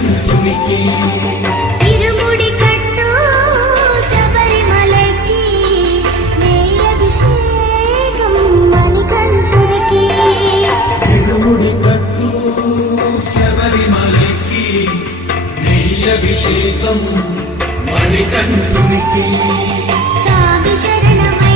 మణికంఠునికి ఇరుముడి కట్టు శబరిమలకి నెయ్యభిషేకం మణికంఠునికి ఇరుముడి కట్టు శబరిమలకి నెయ్యభిషేకం మణికంఠునికి స్వామి శరణమయ్యప్ప